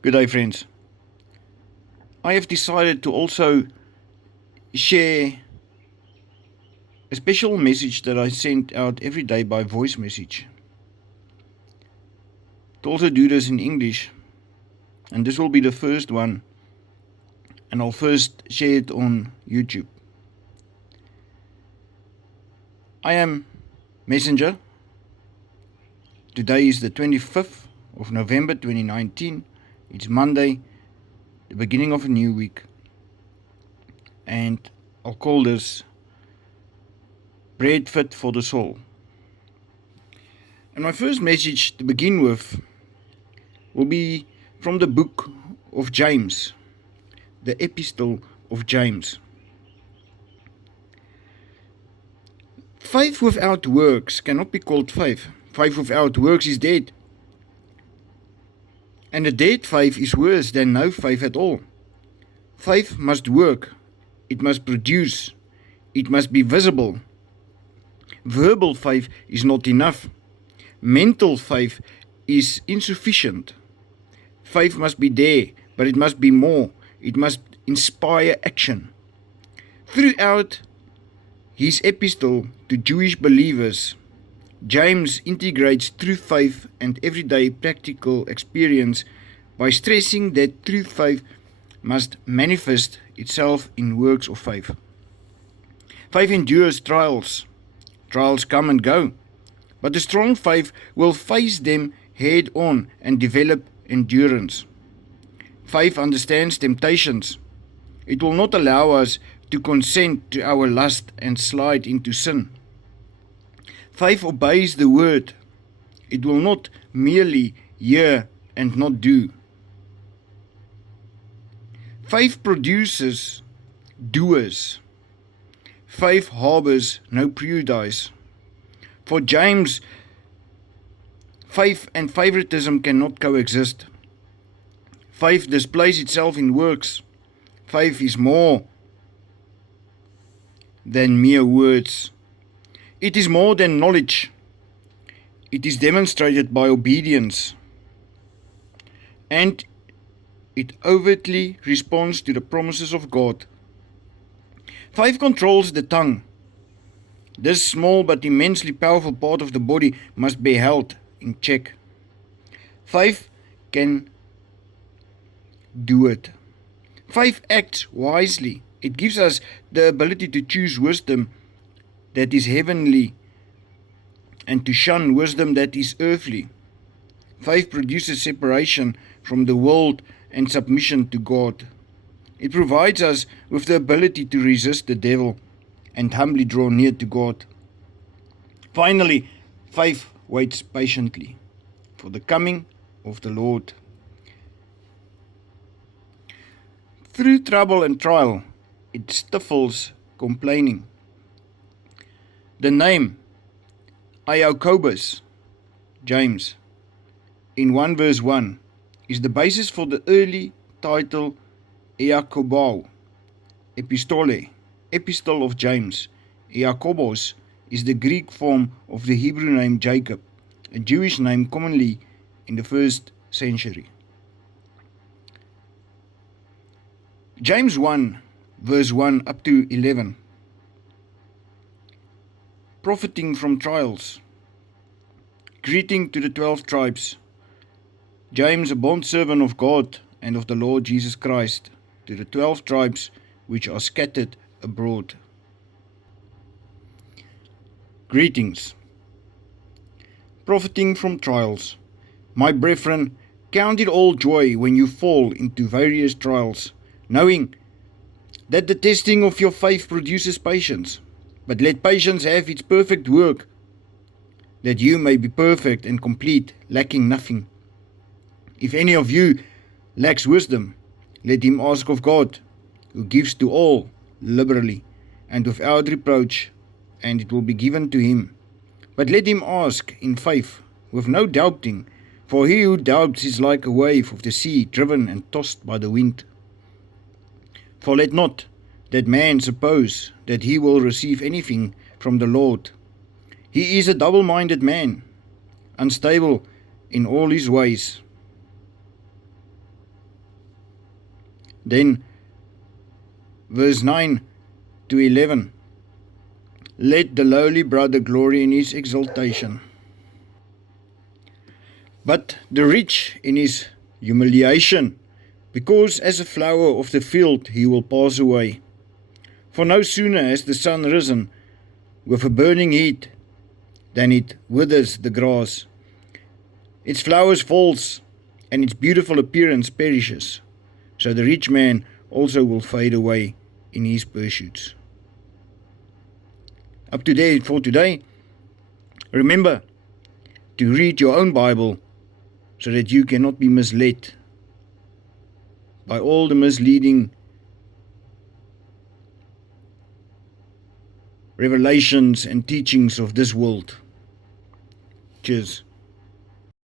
Good day, friends. I have decided to also share a special message that I send out every day by voice message. To also do this in English, and this will be the first one, and I'll first share it on YouTube. I am Messenger. Today is the 25th of November 2019. It's Monday, the beginning of a new week, and I'll call this Bread Fit for the Soul. And my first message to begin with will be from the book of James, the epistle of James. Faith without works cannot be called faith. Faith without works is dead. And a dead faith is worse than no faith at all. Faith must work. It must produce. It must be visible. Verbal faith is not enough. Mental faith is insufficient. Faith must be there, but it must be more. It must inspire action. Throughout his epistle to Jewish believers, James integrates true faith and everyday practical experience by stressing that true faith must manifest itself in works of faith. Faith endures trials. Trials come and go, but a strong faith will face them head on and develop endurance. Faith understands temptations. It will not allow us to consent to our lust and slide into sin. Faith obeys the word. It will not merely hear and not do. Faith produces doers. Faith harbors no prejudice. For James, faith and favoritism cannot coexist. Faith displays itself in works. Faith is more than mere words. It is more than knowledge. It is demonstrated by obedience. And it overtly responds to the promises of God. Faith controls the tongue. This small but immensely powerful part of the body must be held in check. Faith can do it. Faith acts wisely. It gives us the ability to choose wisdom that is heavenly and to shun wisdom that is earthly. Faith produces separation from the world and submission to God. It provides us with the ability to resist the devil and humbly draw near to God. Finally, faith waits patiently for the coming of the Lord. Through trouble and trial, it stifles complaining. The name Iacobus, James, in 1 verse 1, is the basis for the early title Iacobou, Epistole, Epistle of James. Iacobos is the Greek form of the Hebrew name Jacob, a Jewish name commonly in the 1st century. James 1 verse 1 up to 11. Profiting from trials. Greeting to the 12 tribes. James, a bondservant of God and of the Lord Jesus Christ, to the 12 tribes which are scattered abroad. Greetings. Profiting from trials. My brethren, count it all joy when you fall into various trials, knowing that the testing of your faith produces patience. But let patience have its perfect work, that you may be perfect and complete, lacking nothing. If any of you lacks wisdom, let him ask of God, who gives to all liberally and without reproach, and it will be given to him. But let him ask in faith, with no doubting, for he who doubts is like a wave of the sea, driven and tossed by the wind. For let not that man suppose that he will receive anything from the Lord. He is a double-minded man, unstable in all his ways. Then, verse 9 to 11. Let the lowly brother glory in his exaltation, but the rich in his humiliation, because as a flower of the field he will pass away. For no sooner has the sun risen with a burning heat than it withers the grass. Its flowers falls, and its beautiful appearance perishes. So the rich man also will fade away in his pursuits. Up to there for today. Remember to read your own Bible so that you cannot be misled by all the misleading revelations and teachings of this world. Cheers.